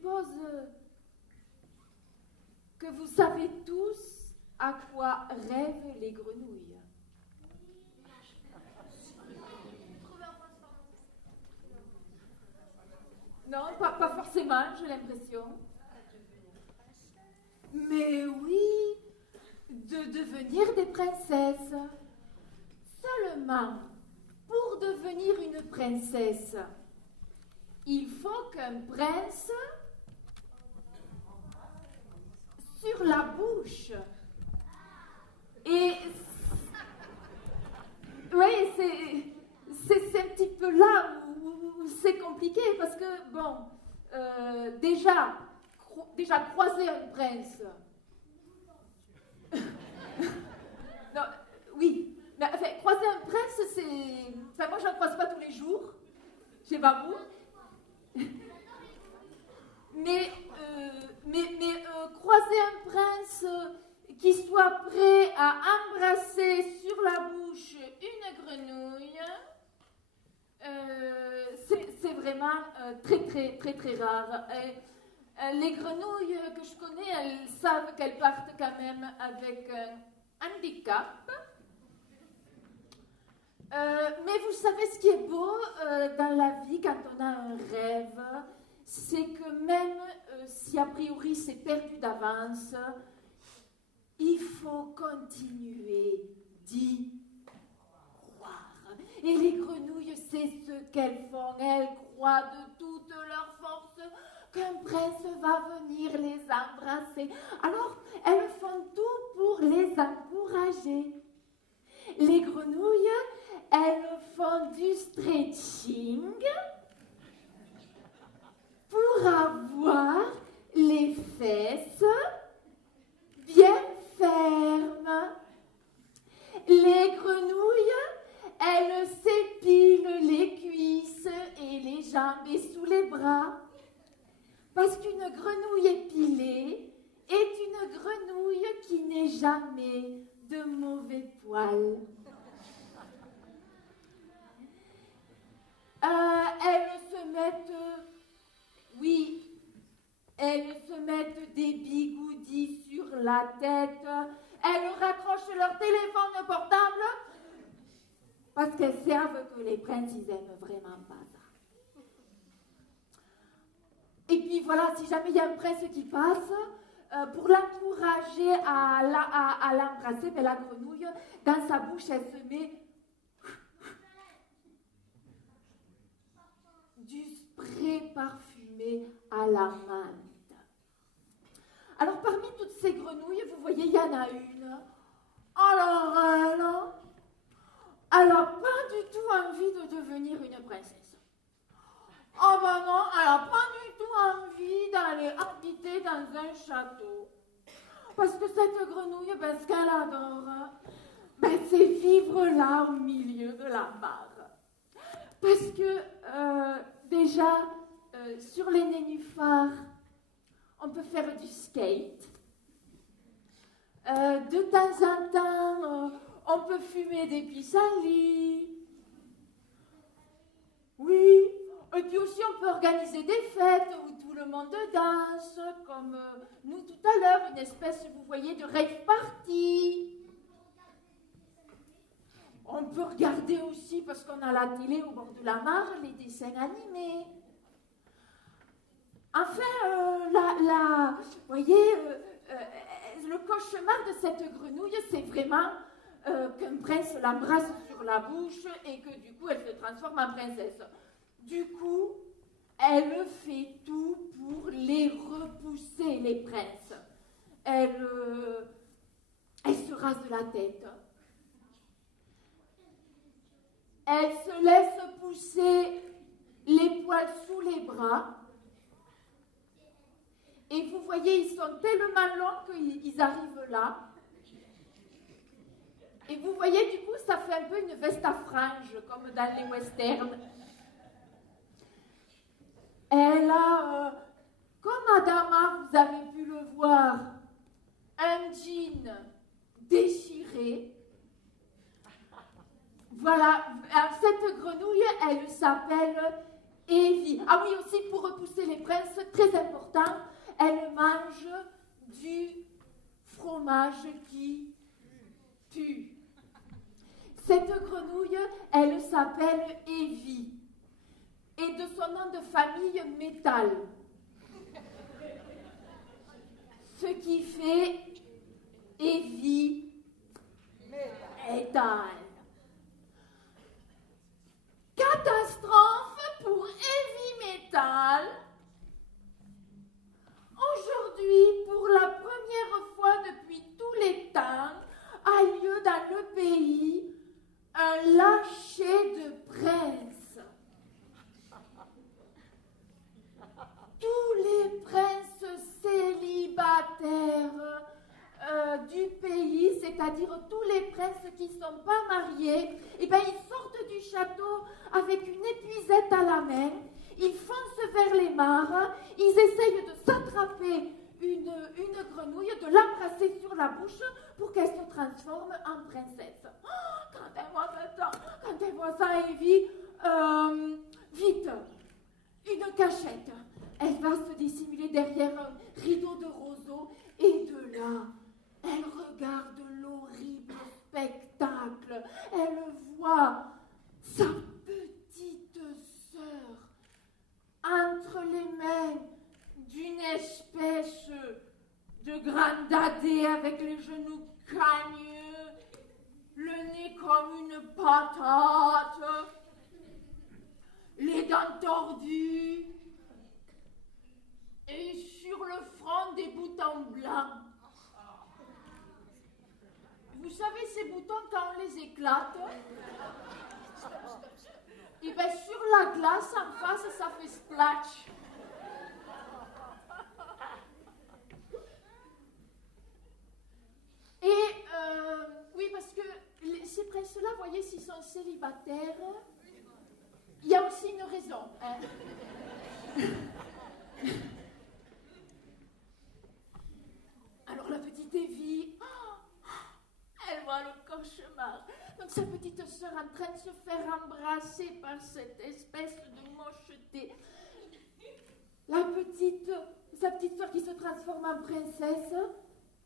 suppose que vous savez tous à quoi rêvent les grenouilles. Non, pas forcément, j'ai l'impression. Mais oui, de devenir des princesses. Seulement, pour devenir une princesse, il faut qu'un prince, sur la bouche, et oui, c'est un petit peu là où c'est compliqué, parce que, bon, déjà croiser un prince, non, oui, mais enfin, croiser un prince, c'est... Enfin, moi, je ne le croise pas tous les jours, je sais pas vous, mais croiser un prince qui soit prêt à embrasser sur la bouche une grenouille, c'est vraiment très rare. Les grenouilles que je connais, elles savent qu'elles partent quand même avec un handicap. Mais vous savez ce qui est beau dans la vie quand on a un rêve, c'est que même si a priori c'est perdu d'avance, il faut continuer d'y croire. Et les grenouilles, c'est ce qu'elles font. Elles croient de toute leur force qu'un prince va venir les embrasser. Alors, elles font tout pour les encourager. Les grenouilles, elles font du stretching pour avoir les fesses bien fermes. Les grenouilles, elles s'épilent les cuisses et les jambes et sous les bras. Parce qu'une grenouille épilée est une grenouille qui n'est jamais de mauvais poils. Elles se mettent, elles se mettent des bigoudis sur la tête. Elles raccrochent leur téléphone portable parce qu'elles savent que les princes, ils aiment vraiment pas ça. Et puis voilà, si jamais il y a un prince qui passe, pour l'encourager à l'embrasser, mais la grenouille, dans sa bouche, elle se met du spray parfumé à la menthe. Alors, parmi toutes ces grenouilles, vous voyez, il y en a une. Alors, elle n'a pas du tout envie de devenir une princesse. Oh ben non, elle n'a pas du tout envie d'aller habiter dans un château. Parce que cette grenouille, ce qu'elle adore, c'est vivre là au milieu de la mare. Parce que déjà, sur les nénuphars, on peut faire du skate. De temps en temps, on peut fumer des pissenlits. Oui. Et puis aussi, on peut organiser des fêtes où tout le monde danse, comme nous tout à l'heure, une espèce, vous voyez, de rave party. On peut regarder aussi, parce qu'on a la télé au bord de la mare, les dessins animés. Enfin, vous voyez, le cauchemar de cette grenouille, c'est vraiment qu'un prince l'embrasse sur la bouche et que du coup, elle se transforme en princesse. Du coup, elle fait tout pour les repousser, les princes. Elle se rase la tête. Elle se laisse pousser les poils sous les bras. Et vous voyez, ils sont tellement longs qu'ils arrivent là. Et vous voyez, du coup, ça fait un peu une veste à franges, comme dans les westerns. Elle a, comme Adama, vous avez pu le voir, un jean déchiré. Voilà, cette grenouille, elle s'appelle Evie. Ah oui, aussi pour repousser les princes, très important, elle mange du fromage qui tue. Cette grenouille, elle s'appelle Evie. Et de son nom de famille, Métal. Ce qui fait Evie Métal. Catastrophe pour Evie Métal. Aujourd'hui, pour la première fois depuis tous les temps, a lieu dans le pays un lâcher de prince. Tous les princes célibataires du pays, c'est-à-dire tous les princes qui ne sont pas mariés, eh bien, ils sortent du château avec une épuisette à la main, ils foncent vers les mares, ils essayent de s'attraper une grenouille, de l'embrasser sur la bouche pour qu'elle se transforme en princesse. Oh, quand elle voit ça, Evie, vite, une cachette. Elle va se dissimuler derrière un rideau de roseaux et de là, elle regarde l'horrible spectacle. Elle voit sa petite sœur entre les mains d'une espèce de grande dadée avec les genoux cagneux, le nez comme une patate, les dents tordues et sur le front des boutons blancs. Vous savez ces boutons quand on les éclate, et bien sur la glace en face ça fait splash. Et oui, parce que ces princes-là, vous voyez, s'ils sont célibataires, il y a aussi une raison. Hein. Alors la petite Evie, elle voit le cauchemar. Donc sa petite sœur en train de se faire embrasser par cette espèce de mocheté. Sa petite sœur qui se transforme en princesse.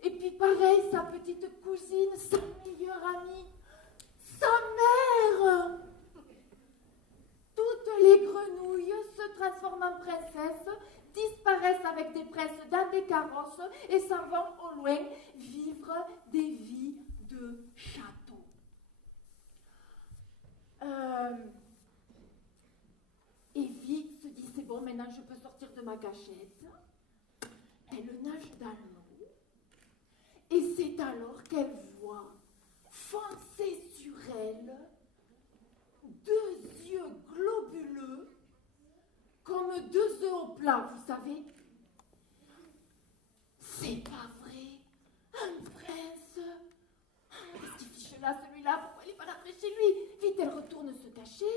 Et puis pareil, sa petite cousine, sa meilleure amie, sa mère. Toutes les grenouilles se transforment en princesses, disparaissent avec des princes dans des carrosses et s'en vont au loin vivre des vies de château. Evie se dit, c'est bon, maintenant je peux sortir de ma cachette. Elle nage dans l'eau. Et c'est alors qu'elle voit foncer sur elle deux yeux globuleux comme deux œufs au plat, vous savez. C'est pas vrai. Un prince. Qu'est-ce qu'il fiche là, celui-là? Pourquoi il n'est pas rentré chez lui? Vite, elle retourne se cacher.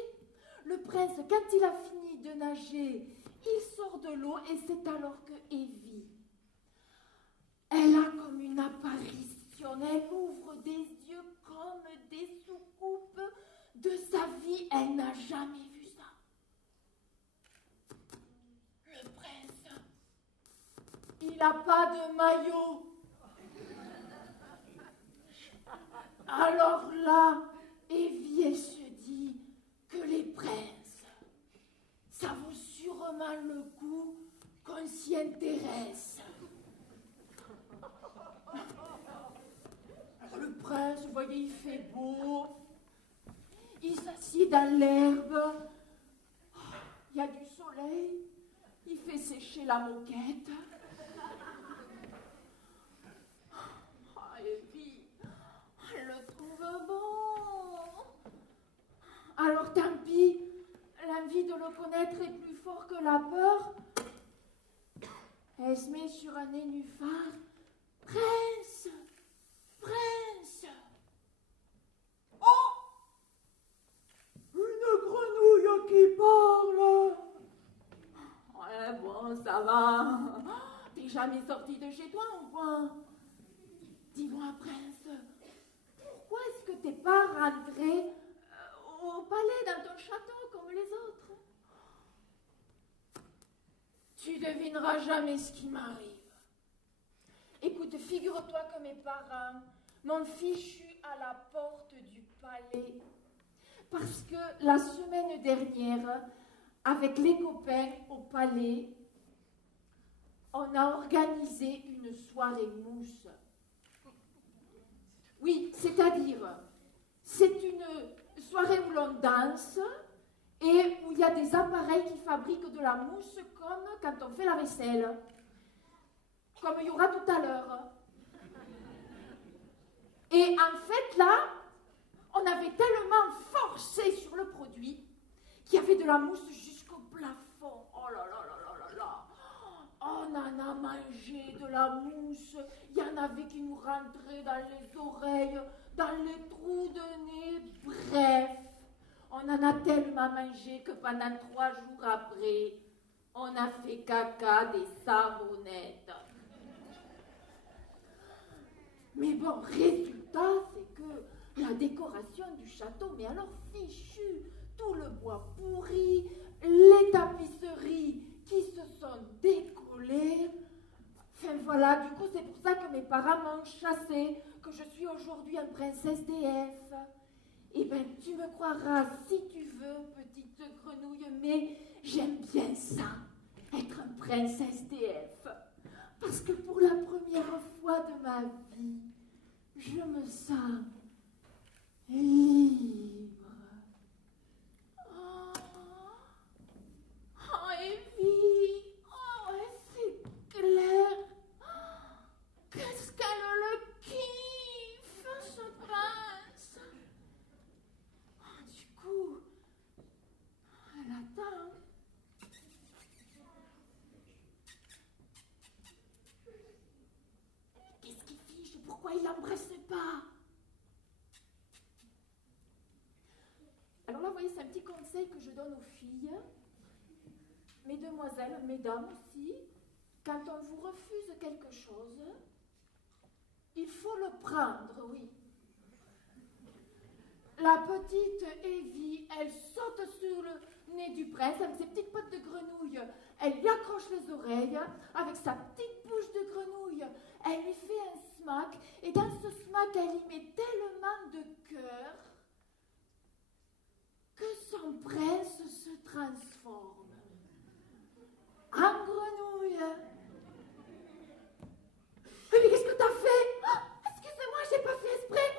Le prince, quand il a fini de nager, il sort de l'eau et c'est alors que Evie, elle a comme une apparition, elle ouvre des yeux comme des soucoupes de sa vie, elle n'a jamais vu ça. Le prince, il n'a pas de maillot. Alors là, Evie, elle se dit que les princes, ça vaut sûrement le coup qu'on s'y intéresse. Alors le prince, vous voyez, il fait beau. Il s'assied dans l'herbe. Il y a du soleil. Il fait sécher la moquette. Evie, elle le trouve bon. Alors tant pis, l'envie de le connaître est plus fort que la peur. Elle se met sur un nénuphar. Prince, prince. Oh, une grenouille qui parle. Ouais, bon, ça va. T'es jamais sorti de chez toi, ou quoi? Dis-moi, prince, pourquoi est-ce que t'es pas rentré au palais dans ton château comme les autres? Tu devineras jamais ce qui m'arrive. Écoute, figure-toi que mes parents m'ont fichu à la porte du palais parce que la semaine dernière, avec les copains au palais, on a organisé une soirée mousse. Oui, c'est-à-dire, c'est une soirée où l'on danse et où il y a des appareils qui fabriquent de la mousse comme quand on fait la vaisselle. Comme il y aura tout à l'heure. Et en fait, là, on avait tellement forcé sur le produit qu'il y avait de la mousse jusqu'au plafond. Oh là là là là là là. On en a mangé de la mousse. Il y en avait qui nous rentraient dans les oreilles, dans les trous de nez. Bref, on en a tellement mangé que pendant 3 jours après, on a fait caca des savonnettes. Mais bon, résultat, c'est que la décoration du château, mais alors fichu, tout le bois pourri, les tapisseries qui se sont décollées. Enfin voilà, du coup, c'est pour ça que mes parents m'ont chassée, que je suis aujourd'hui une princesse DF. Eh bien, tu me croiras si tu veux, petite grenouille, mais j'aime bien ça, être une princesse DF. Parce que pour la première fois de ma vie, je me sens libre. Oh, oh Evie, oh, c'est clair. Qu'est-ce qu'elle le kiffe, ce prince. Oh, du coup, elle attend. Qu'est-ce qui fiche? Pourquoi il l'embrasse pas? Alors là, vous voyez, c'est un petit conseil que je donne aux filles, mesdemoiselles, mesdames aussi. Quand on vous refuse quelque chose, il faut le prendre, oui. La petite Evie, elle saute sur le nez du prince avec ses petites pattes de grenouille. Elle lui accroche les oreilles avec sa petite bouche de grenouille. Elle lui fait un smack et dans ce smack, elle y met tellement de cœur que son prince se transforme en grenouille. Mais qu'est-ce que t'as fait? Oh, excusez-moi, j'ai pas fait exprès.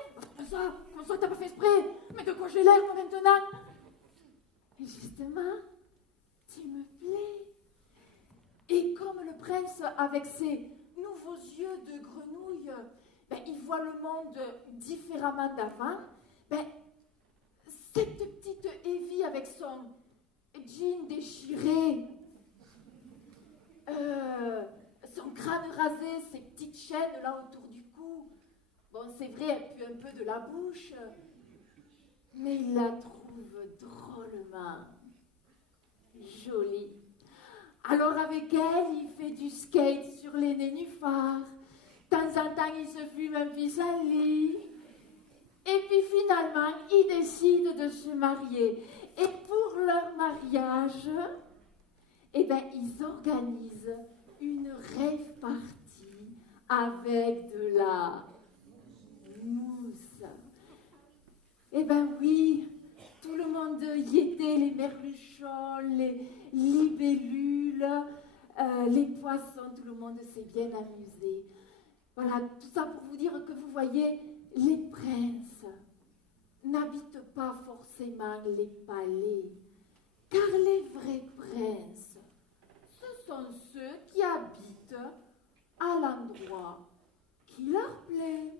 Comment ça, t'as pas fait exprès? Mais de quoi j'ai l'air, moi, maintenant? Et justement, tu me plais. Et comme le prince, avec ses nouveaux yeux de grenouille, il voit le monde différemment d'avant, cette petite Evie avec son jean déchiré, son crâne rasé, ses petites chaînes là autour du cou. Bon, c'est vrai, elle pue un peu de la bouche, mais il la trouve drôlement jolie. Alors avec elle, il fait du skate sur les nénuphars. De temps en temps, il se fume un pissenlit. Et puis finalement, ils décident de se marier. Et pour leur mariage, ils organisent une rave party avec de la mousse. Eh ben oui, tout le monde y était, les merluchons, les libellules, les poissons, tout le monde s'est bien amusé. Voilà, tout ça pour vous dire que vous voyez, les princes n'habitent pas forcément les palais, car les vrais princes, ce sont ceux qui habitent à l'endroit qui leur plaît.